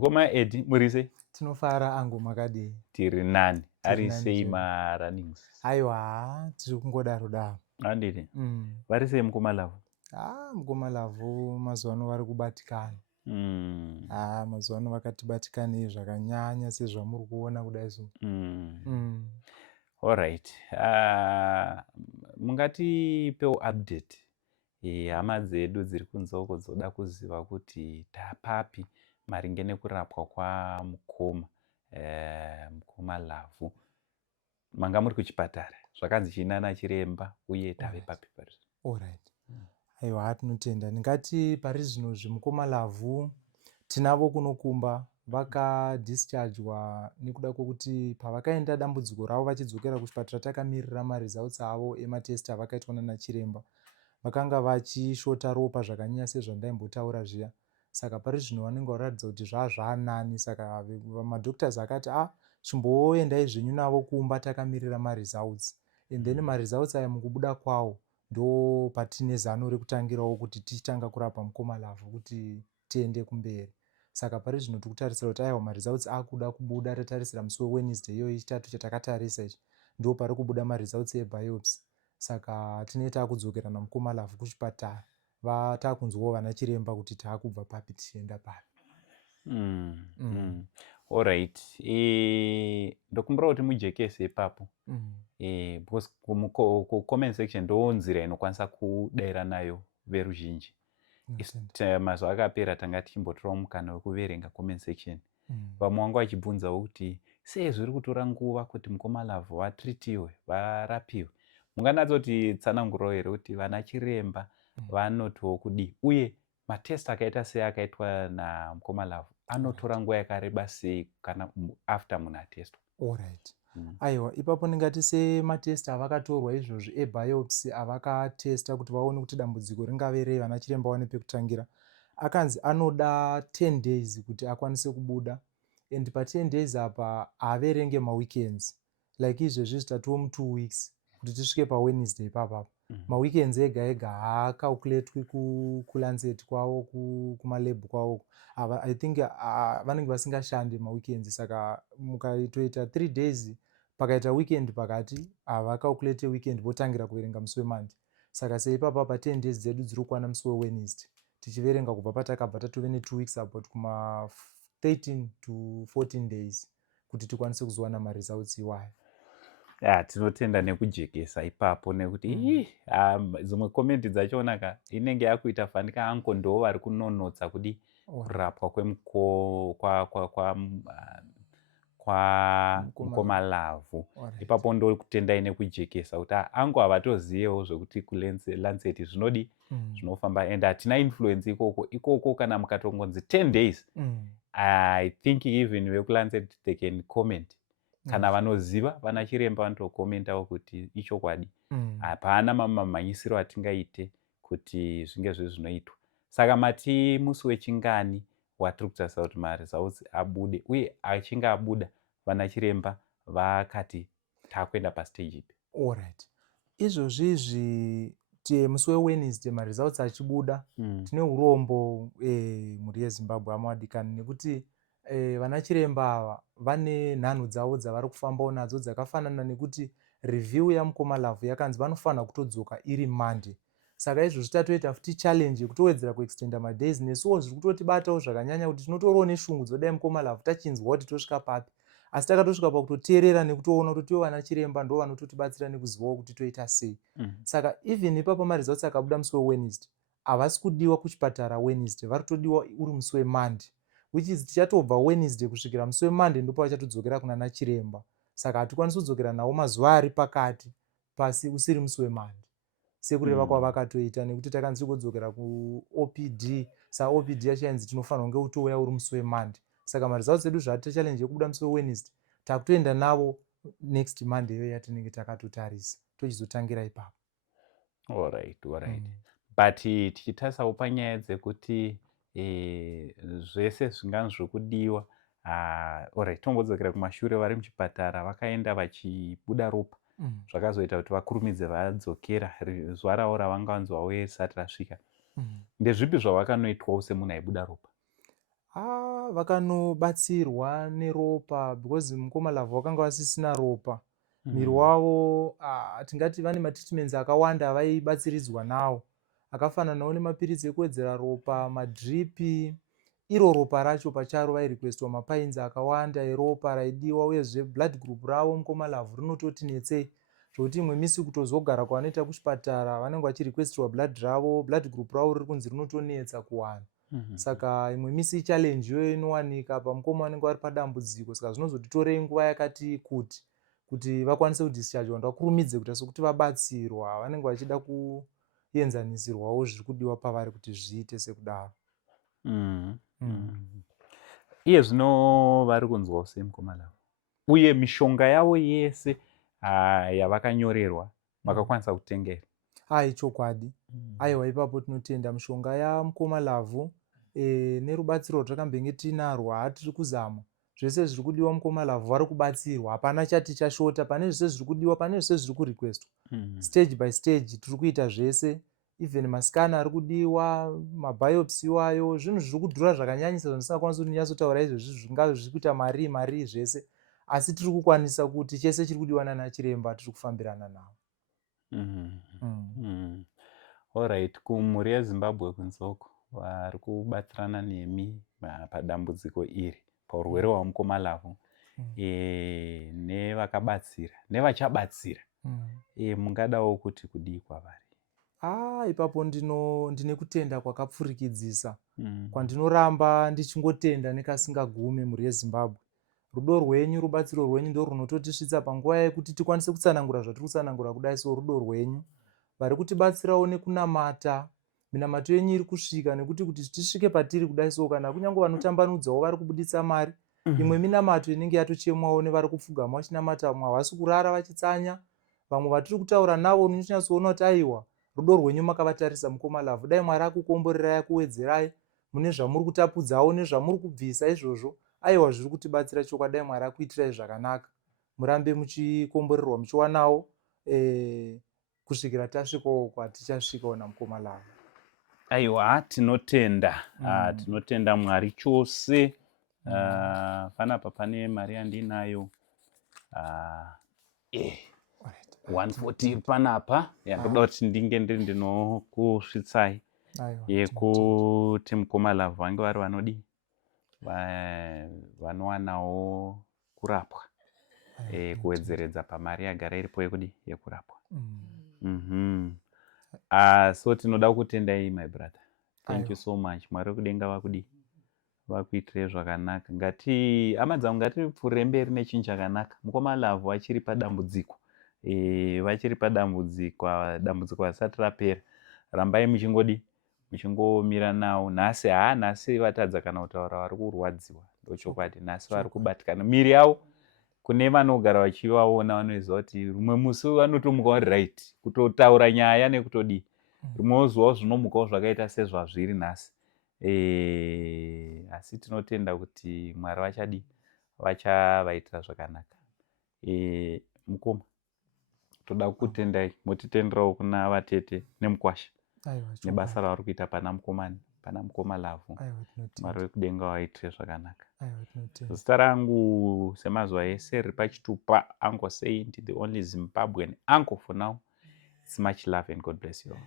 Ngoma Eddie murise Tinofara angu makadii. tiri nani ari nani sei chete. marunnings Aiwa, tiri kungodaro daro. anditi vari sei mukomalavhu Mukomalavhu mazuva ano vari kubatikana. Mazuva ano vakatibatikanei zvakanyanya sezvamuri kuona kudai so. Alright. Mungatipewo update hama dzedu dziri kunzoko dzoda kuziva kuti tapapi maringe nekurapwa kwamukoma mukomalavhu. Manga muri kuchipatara zvakanzi chinana chiremba uye tave papi pari. Alright. Aiwa, tinotenda. Ndingati pari zvino zvemukomalavhu tinavo kunokumba vakadischargwa nekuda kwokuti pavakaenda dambudziko ravo vachidzokera kuchipatara takamirira maresults avo ematest avakaitwa nana chiremba vakanga vachishota ropa zvakanyanya sezvandaimbotaura zviya. Saka pari zvino vanenge varatidza kuti zvanani. Saka madoctors akati chimboendai zvenyu navo kumba takamirira maresults. And then maresults aya mukubuda kwawo ndo patine zano rekutangirawo kuti tichitanga kurapa mukomalavhu kuti tiende kumberi. Saka pari zvino tikutarisira kuti aiwa maresults akuda kubuda. Tatarisira musi weWednesday iyoyi chitatu chatakatarisa ichi ndo pari kubuda maresults ebiopsy. Saka tinenge takudzokera namukomalavhu kuchipatara vatakunzwawo vana chiremba kuti taakubva papi tichienda papi. Alright. Ndokumbira kuti mujekese ipapo because kucomment section ndo nzira inokwanisa kudayira nayo veruzhinji. Mazuva akapera tanga tichimbotorawo mukana wekuverenga comment section. Vamwe vanga vachibvunzawo kuti sei zviri kutora nguva kuti mukomalavhu vatritiwe varapiwe. Munganatsoti tsanangurawo here kuti vana chiremba vanotiwo kudii uye matest akaita sei akaitwa namukomalavhu anotora nguva yakareba sei kana after munhu atestwa. Alright. Aiwa, ipapo ndingati sematest avakatorwa izvozvi ebiopsy avakatesta kuti vaone kuti dambudziko ringave rei vana chiremba vaone pekutangira. Akanzi anoda 10 days kuti akwanise kubuda. And pa 10 days apa haverenge maweekends. Like izvezvi zvitatuwo mu2 weeks kuti tisvike paWednesday ipapapa. Maweekends ega ega haacalculatwi kulancet kwavo kumalab kwavo. I think vanenge vasingashandi maweekends. Saka mukaitoita 3 days pakaita weekend pakati havacalculate weekend votangira kuverenga musi weMonday. Saka seipapa pa 10 days dzedu dziri kukwana musi weWednesday tichiverenga kubva patakabva tatove ne2 weeks about kuma 13 to 14 days kuti tikwanise kuzowana maresults iwayo. Tinotenda nekujekesa ipapo nekuti dzimwe komenti dzachonaka inenge yakuita fanika anko ndo vari kunonotsa kudi kurapwa kwa mukomalavhu. Ipapo ndo kutendai nekujekesa kuti ango havatoziyewo zvekuti kulancet zvinodi zvinofamba and hatina influence ikoko kana mukatongonzi 10 days. I think even vekulancet they can comment. Kana vanoziva vana chiremba vanotokomentawo kuti ichokwadi. Hapana mamanyisiro atingaite kuti zvinge zvinoitwa. Saka mati musi wechingani watiri kutarisa kuti maresults abude uye achinge abuda vana chiremba vakati takuenda pastage ipi. Alright. Izvozvizvi musi weWednesday maresults achibuda tine urombo mhuri yeZimbabwe amadikani nekuti vana chiremba ava vane nhanho dzavo dzavari kufambawo nadzo dzakafanana nekuti review yamukomalavhu yakanzi vanofanira kutodzoka iri Monday. Saka izvozvi tatoita futi challenge yekutowedzera kuextenda madays nesuwo zviri kutotibatawo zvakanyanya kuti tinotoriwo neshungu dzodai mukomalavhu tachinzwa kuti tosvika papi. Asi takatosvika pakutoteerera nekutoona kuti tiwo vana chiremba ndo vanototibatsira nekuzivawo kuti toita sei. Saka even ipapo maresults akabuda musi weWednesday havasi kudiwa kuchipatara Wednesday, vari kutodiwa uri musi weMonday. Which is tichatobva Wednesday kusvikira musi weMonday ndipo vachatodzokera kuna chiremba. Saka hatikwanisi kudzokera nawo mazuva ari pakati pasi usiri musi weMonday sekureva kwavakatoita nekuti takanzi kudzokera kuOPD. Saka OPD yachainzi tinofanira kunge utouya uri musi weMonday. Saka maresults edu zvaita challenge yekubuda musi weWednesday takutoenda navo next Monday iyoyo yatinenge takatotarisa tochizotangira ipapo. Alright. But tichitarisawo panyaya dzekuti zvese zvinganzi zvekudiwa. Alright, tombodzokera kumashure vari muchipatara vakaenda vachibuda ropa. Zvakazoita kuti vakurumidze vadzokera zuva ravo ravanganzwawo risati rasvika. Ndezvipi zvavakanoitwawo semunhu aibuda ropa? Vakanobatsirwa neropa because mukoma Love vakanga vasisina ropa. Miri wavo tingati vane matreatments akawanda avaibatsiridzwa nawo, akafananawo nemapiritsi ekuwedzera ropa, madripi. Iro ropa racho pacharo vairequestwa mapains akawanda eropa raidiwa, uyezve blood group ravo mukoma Love rinototi netsei zvokuti imwe misi kutozogara kwavanoita kuchipatara vanenge vachirequestirwa blood group ravo riri kunzi rinotonetsa kuwana. Saka imwe misi challenge iyoyo inowanika pamukoma vanenge vari padambudziko, saka zvinozotitorei nguva yakati kuti vakwanise kudischargewa ndakurumidze kuita sokuti vabatsirwa, vanenge vachida kuenzanisirwawo zviri kudiwa pavari kuti zviite sekudaro. Iye zvino vari kunzwawo sei mukoma Love, uye mishonga yavo yese yavakanyorerwa vakakwanisa kutenga here? Chokwadi. Aiwa, ipapo tinotenda mishonga yamukoma Love nerubatsiro rwatakambenge tinarwo hatiri kuzama. Zvese zviri kudiwa mukoma Love vari kubatsirwa, hapana chati chashota. Pane zvese zviri kudiwa, pane zvese zviri kurequestwa. Stage by stage tiri kuita zvese, even masikana ari kudiwa, mabiopsy iwayo, zvinhu zviri kudhura zvakanyanyisa zvandisingakwanisi kuti ndinyatsotaura izvozvi, zvingave zviri kuita mari zvese, asi tiri kukwanisa kuti chese chiri kudiwa nana chiremba tiri kufambirana nawo. Alright, kumhuri yeZimbabwe kunzoko vari kubatsirana nemi padambudziko iri, paurwere hwamukoma Love, nevakabatsira nevachabatsira, mungadawo kuti kudii kwavari? Ipapo ndine kutenda kwakapfurikidzisa kwandinoramba ndichingotenda nekasingagume mhuri yeZimbabwe. Rudo rwenyu, rubatsiro rwenyu ndo runototisvitsa panguva yekuti tikwanise kutsanangura zvatiri kutsanangura kudai. So rudo rwenyu vari kutibatsirawo nekunamata, minamato yenyu iri kusvika, nekuti kuti tisvike patiri kudai so kana kunyange vanotambanudzawo vari kubuditsa mari, imwe minamato inenge yatochemwawo nevari kupfugama vachinamata, vamwe havasi kurara vachitsanya, vamwe vatiri kutaura navo unochinyatsoona kuti aiwa rudo rwenyu makavatarisa mukoma Love, dai Mwari akukomborerai kuwedzerai mune zvamuri kutapudzawo nezvamuri kubvisa izvozvo. Aiwa, zviri kutibatsira chokwadi, dai Mwari akuitirai zvakanaka, murambe muchikomborerwa muchiwanawo kusvikira tasvikawo kwatichasvikawo namukoma Love. Aiwa, tinotenda tinotenda Mwari chose. Panapa pane mari yandinayo 140 panapa yandoda kuti ndinge ndiri ndinokusvitsai yekuti mukoma Love vange vari vanodii, vanowanawo kurapwa, kuwedzeredza pamari yagara iripo yekudii, yekurapwa. So tinoda kutendai my brother, thank you so much. Mwari wekudenga vakudii, vakuitirei zvakanaka. Hama dzangu ngatipfuurire mberi nechinhu chakanaka. Mukoma Love vachiri padambudziko, vachiri padambudziko, dambudziko risati rapera. Rambai muchingodii, muchingomira nawo. Nhasi vatadza kana kutaura vari kurwadziwa, ndochokwadi. Nhasi vari kubatikana miri yavo. Kune vanogara vachivaona vanoziva kuti rumwe musi vanotomukawo right kutotaura nyaya nekutodii, rumwewo zuva zvinomukawo zvakaita sezvazviri nhasi. Asi tinotenda kuti Mwari vachadii, vachavaitira zvakanaka. Mukoma, toda kukutendai, motitenderawo kuna vatete nemukwasha nebasa ravari kuita pana mukoma Love. Mwari wekudenga vaitire zvakanaka. Zita rangu semazuva ese riri pachitupa, Uncle Saint, the only Zimbabwean uncle for now. It's much love and God bless you all.